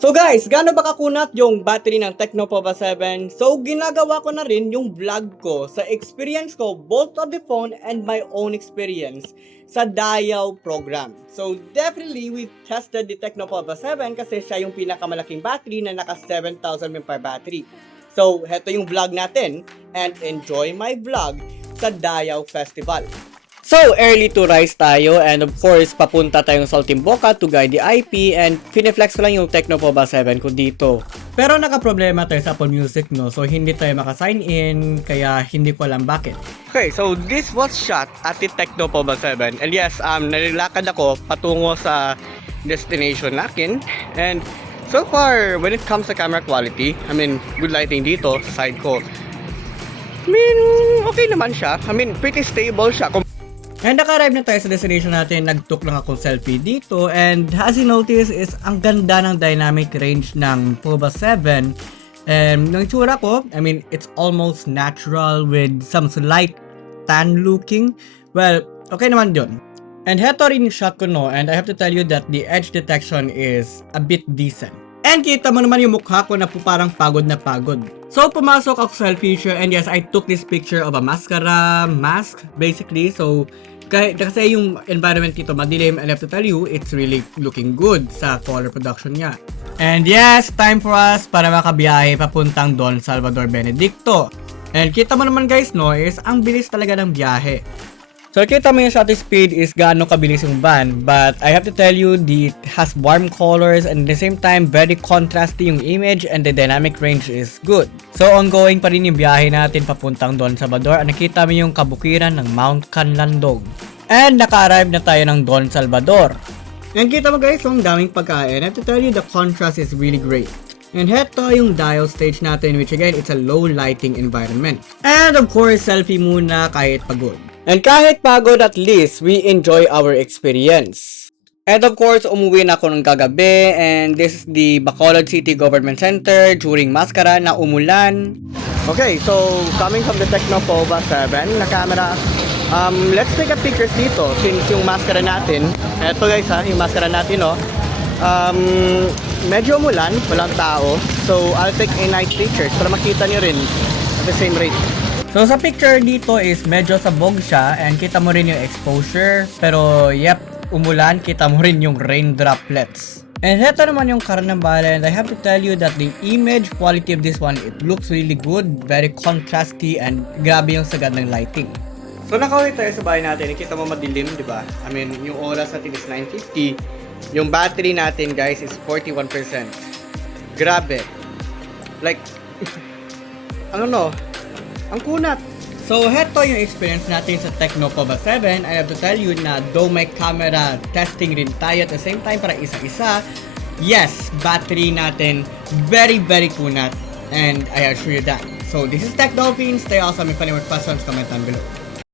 So guys, gaano ba kakunat yung battery ng Tecnopova 7? So ginagawa ko na rin yung vlog ko sa experience ko both of the phone and my own experience sa Dial program. So definitely we tested the Tecnopova 7 kasi siya yung pinakamalaking battery na naka 7,000 mAh battery. So heto yung vlog natin and enjoy my vlog sa Dial Festival. So, early to rise tayo and of course, papunta tayong Saltimbocca to guide the IP and fineflex ko lang yung Tecnopova 7 ko dito. Pero nakaproblema tayo sa Apple Music, no? So, hindi tayo makasign in, kaya hindi ko alam bakit. Okay, so this was shot at the Tecnopova 7 and yes, nalilakad ako patungo sa destination natin and so far, when it comes to camera quality, good lighting dito sa side ko. Okay naman siya. Pretty stable siya. And naka-arrive na tayo sa destination natin, nag-took lang akong selfie dito and as you notice is ang ganda ng dynamic range ng Pova 7 and ng tsura ko, it's almost natural with some slight tan looking. Well, okay naman yun. And heto rin yung shot ko, no, and I have to tell you that the edge detection is a bit decent. And kita mo naman yung mukha ko na parang pagod na pagod. So pumasok ako sa selfie and yes, I took this picture of a mascara mask basically. So kasi yung environment dito madilim and I have to tell you, it's really looking good sa color production niya. And yes, time for us para makabiyahe papuntang Don Salvador Benedicto. And kita mo naman guys, no, is ang bilis talaga ng biyahe. So kita mo yung shutter speed is gaano kabilis yung van, but I have to tell you, it has warm colors and at the same time very contrasty yung image and the dynamic range is good. So ongoing pa rin yung biyahe natin papuntang Don Salvador at nakita mo yung kabukiran ng Mount Canlandong. And naka-arrive na tayo ng Don Salvador. And kita mo guys, ang daming pagkain. I have to tell you, the contrast is really great. And heto yung Dial stage natin, which again, it's a low lighting environment. And of course, selfie muna kahit pagod. And kahit pagod, at least we enjoy our experience. And of course, umuwi na ako ng kagabi and this is the Bacolod City Government Center during Mascara na umulan. Okay, so coming from the Tecnopova 7 na camera, let's take a pictures dito since yung Mascara natin, eto guys yung Mascara natin, no, medyo umulan, walang tao, so I'll take a night pictures para makita nyo rin at the same rate. So sa picture dito is medyo sabog siya and kita mo rin yung exposure, pero yep, umulan, kita mo rin yung rain droplets. And heto naman yung Carnaval and I have to tell you that the image quality of this one, it looks really good, very contrasty and grabe yung sagad ng lighting. So nakauwi tayo sa bahay natin, kita mo madilim, di ba? Yung oras natin is 9:50. Yung battery natin guys is 41%. Grabe. Like, ang kunat. So, heto yung experience natin sa Tecnopova 7. I have to tell you na though may camera testing rin tayo at the same time para isa-isa, yes, battery natin very, very kunat. And I assure you that. So, this is Tech Dolphins. Stay awesome. If any more questions, comment down below.